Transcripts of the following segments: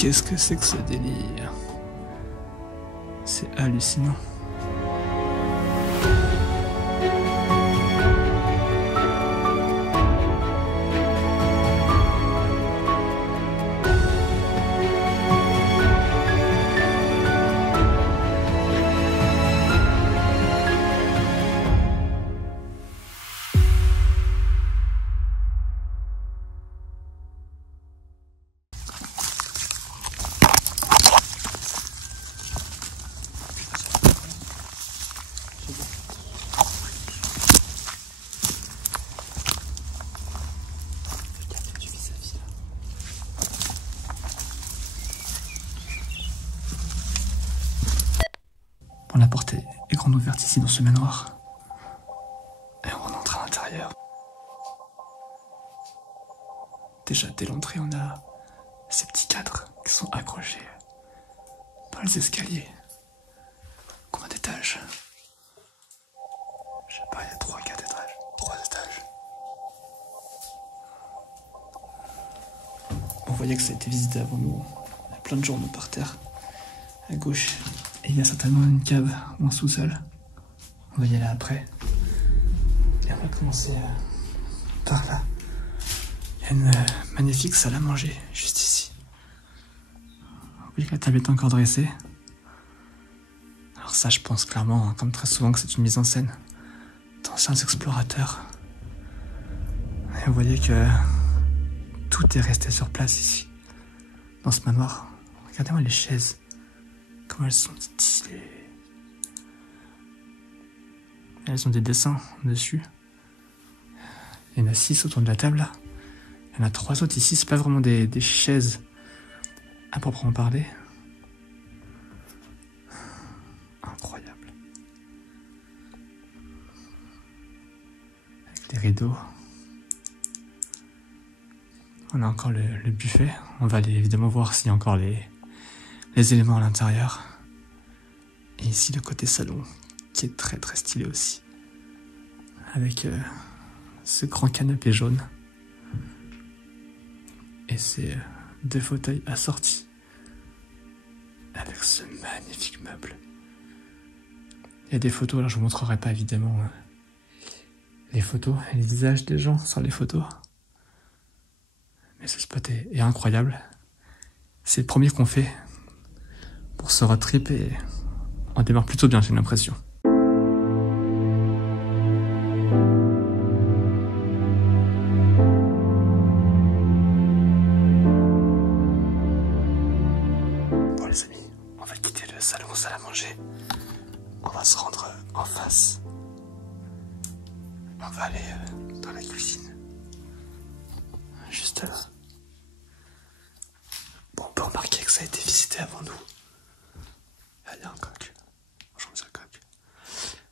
Qu'est-ce que c'est que ce délire? C'est hallucinant. Bon, la porte est grande ouverte ici dans ce manoir. Et on entre à l'intérieur. Déjà, dès l'entrée, on a ces petits cadres qui sont accrochés dans les escaliers. Combien d'étages? Je sais pas, il y a 3 étages. 3 étages. On voyait que ça a été visité avant nous. Il y a plein de journaux par terre. À gauche. Et il y a certainement une cave ou un sous-sol. On va y aller après. Et on va commencer par là. Il y a une magnifique salle à manger juste ici. Vous voyez que la table est encore dressée. Alors ça, je pense clairement, comme très souvent, que c'est une mise en scène d'anciens explorateurs. Et vous voyez que tout est resté sur place ici, dans ce manoir. Regardez-moi les chaises. Comment elles sont stylées. Elles ont des dessins dessus. Il y en a 6 autour de la table là. Il y en a 3 autres ici. C'est pas vraiment des chaises à proprement parler. Incroyable. Avec les rideaux. On a encore le buffet. On va aller évidemment voir s'il y a encore les éléments à l'intérieur. Et ici le côté salon qui est très très stylé aussi. Avec ce grand canapé jaune. Et ces 2 fauteuils assortis. Avec ce magnifique meuble. Il y a des photos, alors je vous montrerai pas évidemment les photos et les visages des gens sur les photos. Mais ce spot est incroyable. C'est le premier qu'on fait pour ce road trip et on démarre plutôt bien, j'ai l'impression. Bon les amis, on va quitter le salon salle à manger. On va se rendre en face. On va aller dans la cuisine. Juste là. Bon, on peut remarquer que ça a été visité avant nous. Il y a un coq. Bonjour monsieur le coq.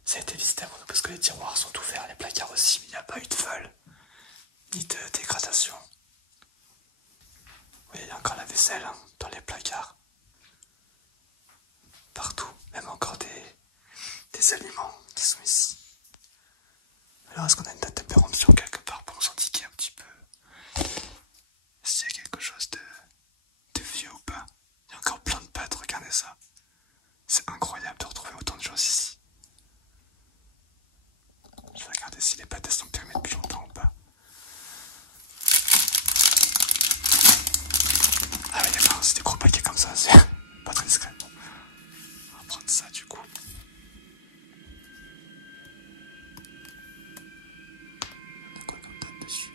Ça a été visité avant nous parce que les tiroirs sont ouverts, les placards aussi, mais il n'y a pas eu de vol, ni de dégradation. Oui, il y a encore la vaisselle dans les placards. Partout, même encore des aliments qui sont ici. Alors est-ce qu'on a une date de péremption quelque part pour nous indiquer un petit peu s'il y a quelque chose de vieux ou pas? Il y a encore plein de pâtes, regardez ça. C'est incroyable de retrouver autant de choses ici. Je vais regarder si les pâtes sont périmées depuis longtemps ou pas. Ah oui d'accord, c'est des gros paquets comme ça, c'est pas très discret. On va prendre ça du coup. On a quoi comme date dessus?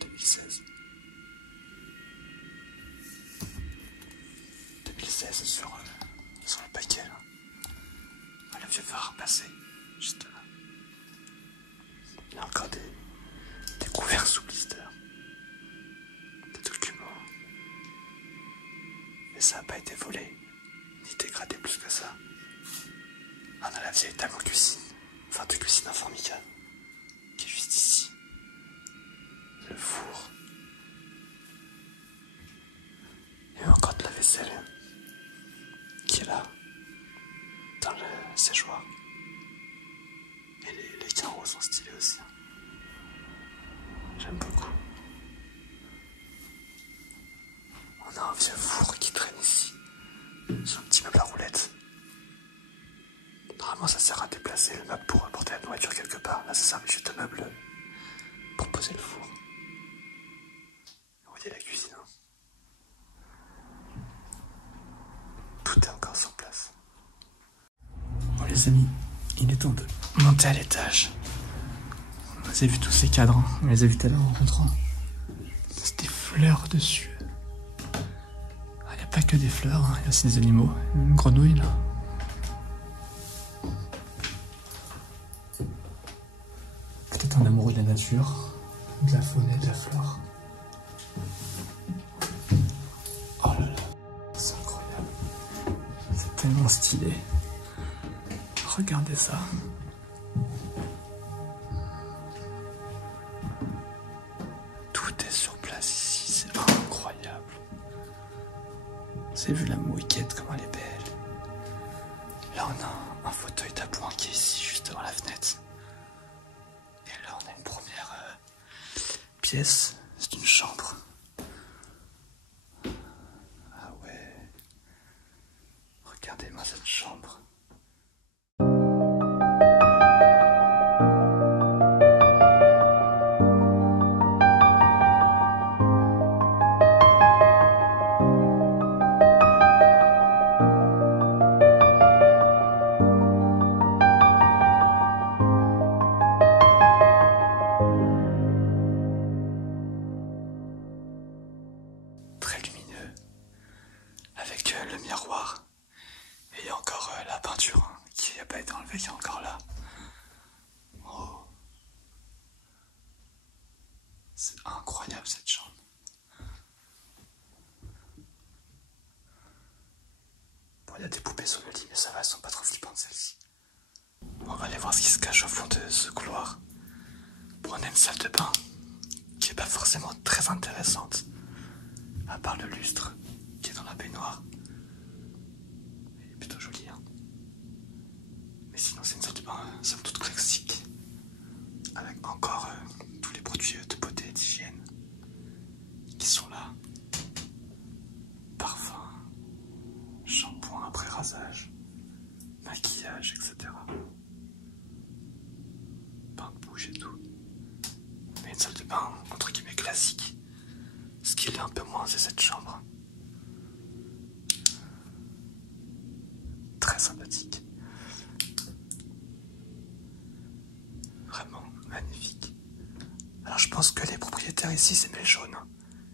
2016. 2016 sur le paquet là. Ah, le vieux phare passé, juste là. Il y a encore des couverts sous blister. Des documents. Mais ça n'a pas été volé, ni dégradé plus que ça. On a la vieille table en cuisine, enfin de cuisine informicale, qui est juste ici. Le four. Il y a encore de la vaisselle qui est là, dans le séchoir. Et les carreaux sont stylés aussi. J'aime beaucoup. ça sert à déplacer le meuble pour apporter la nourriture quelque part. Là, ça servait juste de meuble pour poser le four. Vous voyez la cuisine, hein. Tout est encore sur place. Bon les amis, il est temps de monter à l'étage. On a vu tous ces cadres, hein. On les a vus tout à l'heure en rentrant. C'est des fleurs dessus. Il n'y a pas que des fleurs, hein. Il y a aussi des animaux. Une grenouille là. Peut-être un amoureux de la nature, de la faune et de la flore. Oh là là, c'est incroyable. C'est tellement stylé. Regardez ça. Tout est sur place ici, c'est incroyable. Vous avez vu la moquette, comment elle est belle. Là on a un fauteuil d'appoint qui est ici, juste devant la fenêtre. Et là on a une première pièce, c'est une chambre. Ah ouais. Regardez-moi cette chambre. Très lumineux, avec le miroir, et il y a encore la peinture hein, qui n'a pas été enlevée, qui est encore là. Oh. C'est incroyable cette chambre. Bon, il y a des poupées sur le lit, mais ça va, elles sont pas trop flippantes celles-ci. On va aller voir ce qui se cache au fond de ce couloir. Bon, on a une salle de bain qui est pas forcément très intéressante. À part le lustre qui est dans la baignoire. Il est plutôt joli, hein. Mais sinon c'est une salle de bain somme toute classique. Avec encore tous les produits de beauté et d'hygiène qui sont là. Parfum, shampoing après rasage, maquillage, etc. Bain de bouche et tout. Mais une salle de bain entre guillemets classique. Ce qui est un peu moins, c'est cette chambre. Très sympathique. Vraiment magnifique. Alors je pense que les propriétaires ici s'aimaient le jaune.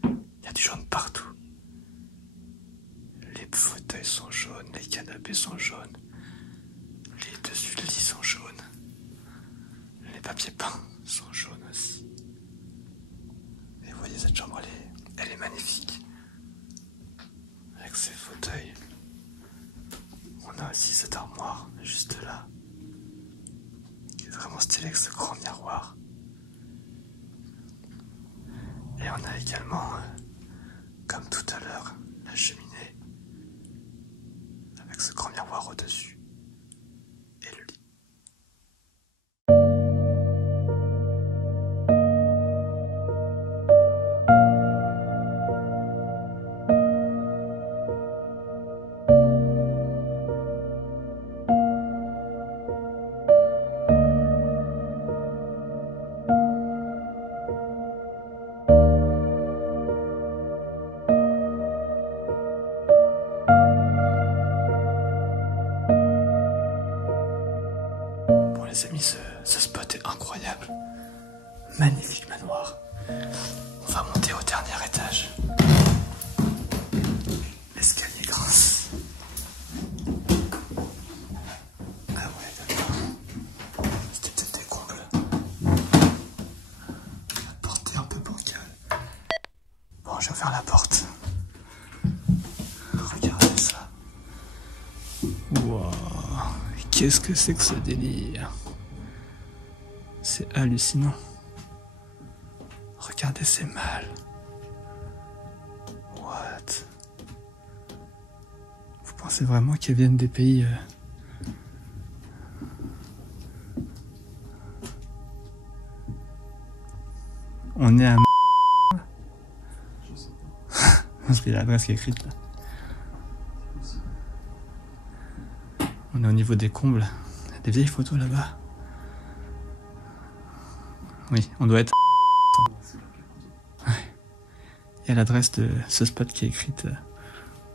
Il y a du jaune partout. Les fauteuils sont jaunes, les canapés sont jaunes. Les dessus de lit sont jaunes. Les papiers peints sont jaunes aussi. Et vous voyez cette chambre, elle est magnifique. Avec ses fauteuils. On a aussi cette armoire juste là. Qui est vraiment stylée avec ce grand miroir. Et on a également, comme tout à l'heure, la cheminée. Avec ce grand miroir au-dessus. Et le lit. Bon les amis, ce spot est incroyable. Magnifique manoir. On va monter au dernier étage. L'escalier grince. Ah ouais, d'accord. C'était peut-être des combles. La porte est un peu bancale. Bon, je vais ouvrir la porte. Regardez ça. Waouh. Qu'est-ce que c'est que ce délire? C'est hallucinant. Regardez ces malles. What? Vous pensez vraiment qu'ils viennent des pays... On est à... Parce qu'il y a l'adresse qui est écrite là. On est au niveau des combles. des vieilles photos là-bas. Oui, on doit être... Ouais. Il y a l'adresse de ce spot qui est écrite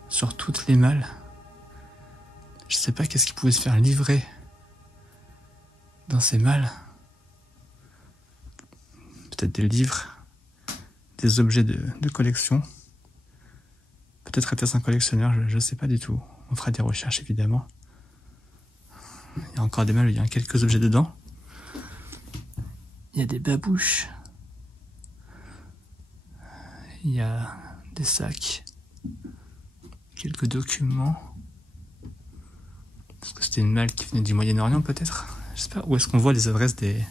sur toutes les malles. Je sais pas qu'est-ce qui pouvait se faire livrer dans ces malles. Peut-être des livres, des objets de collection. Peut-être était-ce un collectionneur, je sais pas du tout. On fera des recherches évidemment. Il y a encore des malles où il y a quelques objets dedans. Il y a des babouches. Il y a des sacs. Quelques documents. Est-ce que c'était une malle qui venait du Moyen-Orient peut-être? Je sais pas. Où est-ce qu'on voit les adresses des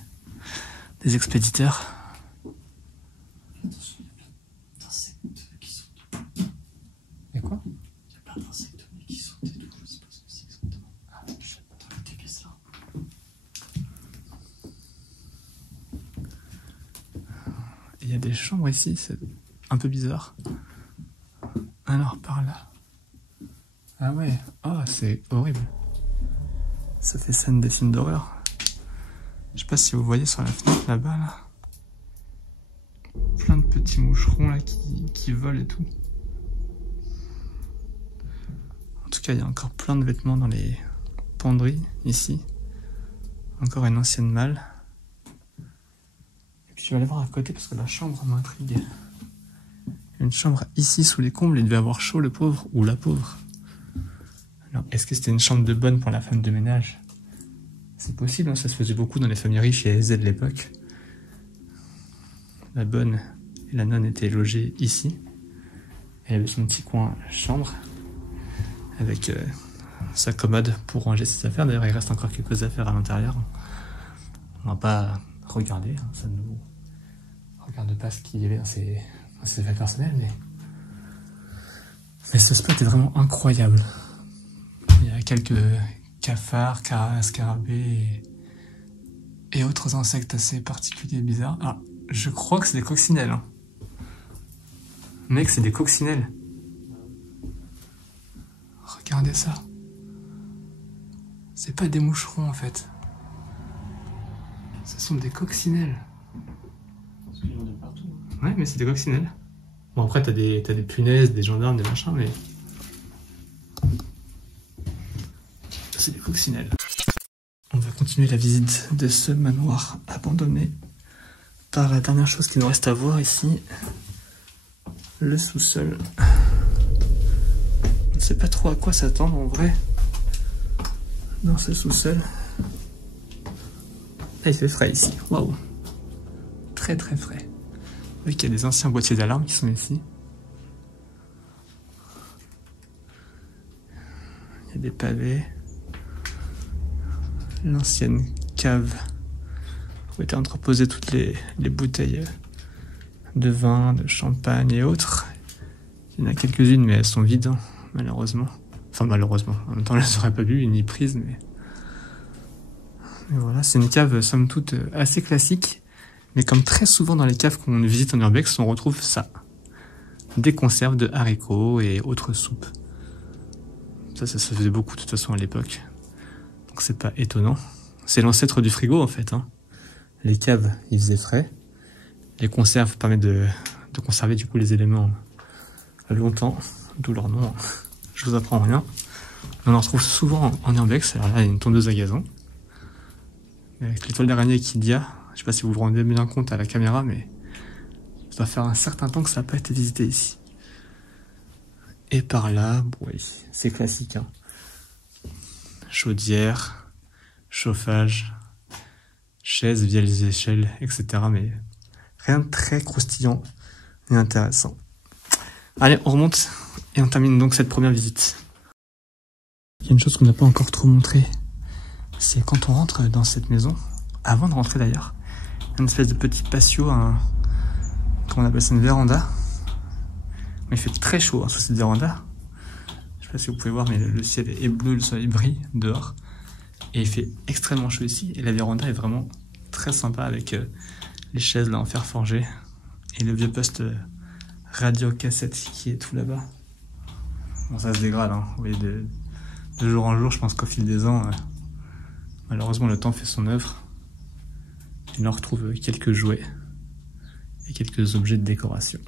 expéditeurs? Et quoi? Il y a plein d'insectes qui sautent et tout, je sais pas ce que c'est exactement. Ah, je sais pas trop qu'est-ce là. Il y a des chambres ici, c'est un peu bizarre. Alors par là. Ah ouais, oh c'est horrible. Ça fait scène des films d'horreur. Je sais pas si vous voyez sur la fenêtre là-bas là. Plein de petits moucherons là qui volent et tout. En tout cas, il y a encore plein de vêtements dans les penderies, ici. Encore une ancienne malle. Et puis je vais aller voir à côté parce que la chambre m'intrigue. Une chambre ici sous les combles, il devait avoir chaud le pauvre, ou la pauvre. Alors, est-ce que c'était une chambre de bonne pour la femme de ménage? C'est possible, hein, ça se faisait beaucoup dans les familles riches et aisées de l'époque. La bonne et la nonne étaient logées ici. Elle avait son petit coin chambre. Avec sa commode pour ranger ses affaires. D'ailleurs, il reste encore quelques affaires à l'intérieur. On va pas regarder, hein, ça ne nous regarde pas ce qu'il y avait dans ses affaires personnelles, mais ce spot est vraiment incroyable. Il y a quelques cafards, scarabées et autres insectes assez particuliers et bizarres. Alors, je crois que c'est des coccinelles. Hein. Mec, c'est des coccinelles. Regardez ça. C'est pas des moucherons en fait. Ce sont des coccinelles. Parce qu'il y en a partout. Ouais, mais c'est des coccinelles. Bon, après, t'as des punaises, des gendarmes, des machins, mais. C'est des coccinelles. On va continuer la visite de ce manoir abandonné par la dernière chose qui nous reste à voir ici. Le sous-sol. Je sais pas trop à quoi s'attendre en vrai dans ce sous-sol. Là il fait frais ici, waouh, très très frais. Vous voyez qu'il y a des anciens boîtiers d'alarme qui sont ici. Il y a des pavés. L'ancienne cave où étaient entreposées toutes les bouteilles de vin, de champagne et autres. Il y en a quelques-unes mais elles sont vides. Hein. Malheureusement. Enfin malheureusement. En même temps, je ne les aurais pas vues ni prises, mais voilà, c'est une cave somme toute assez classique. Mais comme très souvent dans les caves qu'on visite en urbex, on retrouve ça. Des conserves de haricots et autres soupes. Ça se faisait beaucoup de toute façon à l'époque. Donc c'est pas étonnant. C'est l'ancêtre du frigo en fait. Hein. Les caves, ils faisaient frais. Les conserves permettent de conserver du coup les éléments longtemps. D'où leur nom, je vous apprends rien. On en retrouve souvent en urbex. Alors là, il y a une tondeuse à gazon. Avec les toiles d'araignée qu'il y a, je sais pas si vous vous rendez bien compte à la caméra, mais ça doit faire un certain temps que ça n'a pas été visité ici. Et par là, oui, c'est classique. Hein. Chaudière, chauffage, chaises, vieilles échelles, etc. Mais rien de très croustillant ni intéressant. Allez, on remonte. Et on termine donc cette première visite. Il y a une chose qu'on n'a pas encore trop montrée. C'est quand on rentre dans cette maison, avant de rentrer d'ailleurs, une espèce de petit patio, comment on appelle ça, une véranda. Mais il fait très chaud hein, sous cette véranda. Je sais pas si vous pouvez voir, mais le ciel est bleu, le soleil brille dehors. Et il fait extrêmement chaud ici. Et la véranda est vraiment très sympa avec les chaises là en fer forgé. Et le vieux poste radio cassette qui est tout là-bas. Bon, ça se dégrade, hein. Vous voyez, de jour en jour, je pense qu'au fil des ans, Malheureusement, le temps fait son œuvre. Et l'on retrouve quelques jouets et quelques objets de décoration.